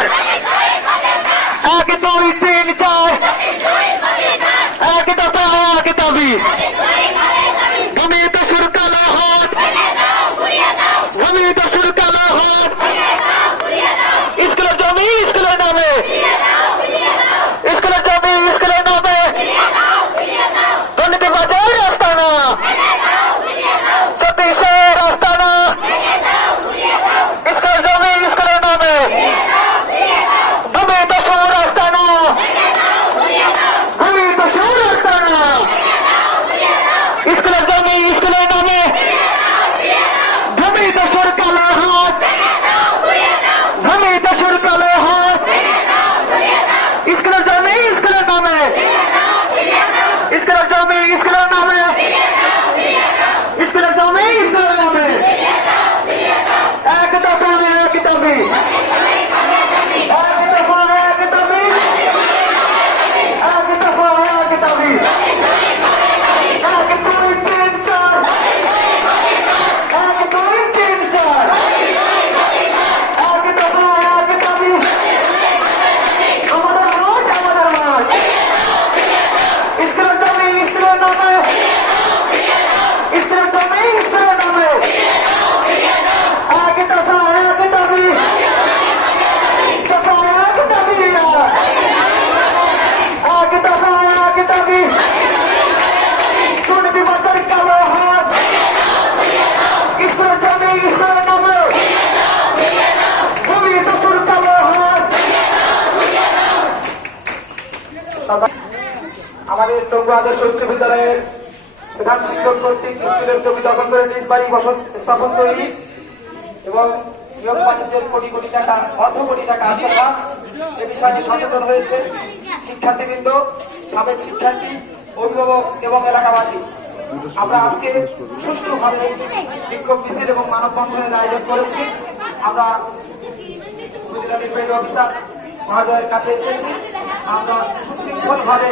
চার 1 2 3 4 এক দফা এক দাবি ঘুমিয়ে দস্যুর কালো হাত ঘুমিয়ে দস্যুর কালো হাত স্কুলের জমি স্কুলের নামে স্কুলের জমি স্কুলের নামে দুর্নীতি বাজার রাস্তা না সতীশের রাস্তা না স্কুলের জমি স্কুলের নামে ঘুমিয়ে দস্যুর রাস্তা না ঘুমিয়ে দস্যুর রাস্তা না স্কুলের জমি স্কুলের নামে ঘুমিয়ে দস্যুর কালো হাত ঘুমিয়ে দস্যুর কালো হাত স্কুলের জমি স্কুলের নামে স্কুলের জমি স্কুলের নামে স্কুলের জমি স্কুলের নামে এক দফা এক দাবি এক দফা এক দাবি এক দফা এক দাবি 1 2 3 4 1 2 3 4 এক দফা এক দাবি আমাদের মাঠ স্কুলের জমি স্কুলের নামে স্কুলের জমি স্কুলের নামে এক দফা এক দাবি দফা এক দাবি এক দফা এক দাবি দুর্নীতি বাজার কালো হাত স্কুলের জমি স্কুলের নামে ঘুমিয়ে দস্যুর কালো হাত আমাদের টঙ্গু আদর্শ উচ্চ বিদ্যালয়ের প্রধান শিক্ষক কর্তৃক স্কুলের জমি দখল করে নিজ বাড়ি বসত স্থাপন তৈরি এবং নিয়োগ বাণিজ্যের কোটি কোটি টাকা অর্ধ কোটি টাকা আত্মসা এ বিষয়ে সচেতন হয়েছে শিক্ষার্থীবৃন্দ, সাবেক শিক্ষার্থী, অভিভাবক এবং এলাকাবাসী। আমরা আজকে সুষ্ঠুভাবে বিক্ষোভ মিছিল এবং মানববন্ধনের আয়োজন করেছি। আমরা উপজেলা নির্বাহী অফিসার মহোদয়ের কাছে এসেছি। আমরা সুশৃঙ্খলভাবে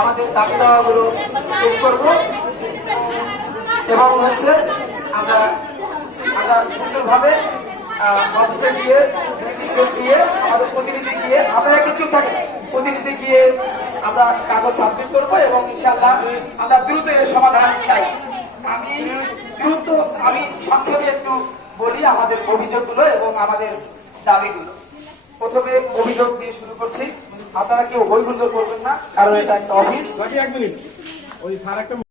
আমাদের দাবি দাওয়াগুলো পেশ করব এবং আমরা সুন্দরভাবে অফিসে গিয়ে আমাদের প্রতিনিধি গিয়ে আপনারা কিছু থাকে প্রতিনিধি গিয়ে আমরা কাগজ সাবমিট করবো এবং ইনশাআল্লাহ আমরা দ্রুত এর সমাধান চাই। আমি সংক্ষেপে একটু বলি আমাদের অভিযোগগুলো এবং আমাদের দাবিগুলো। প্রথমে অভিযোগ দিয়ে শুরু করছি। আপনারা কেউ হইহুল্লোড় করবেন না, কারণ এটা একটা অফিস।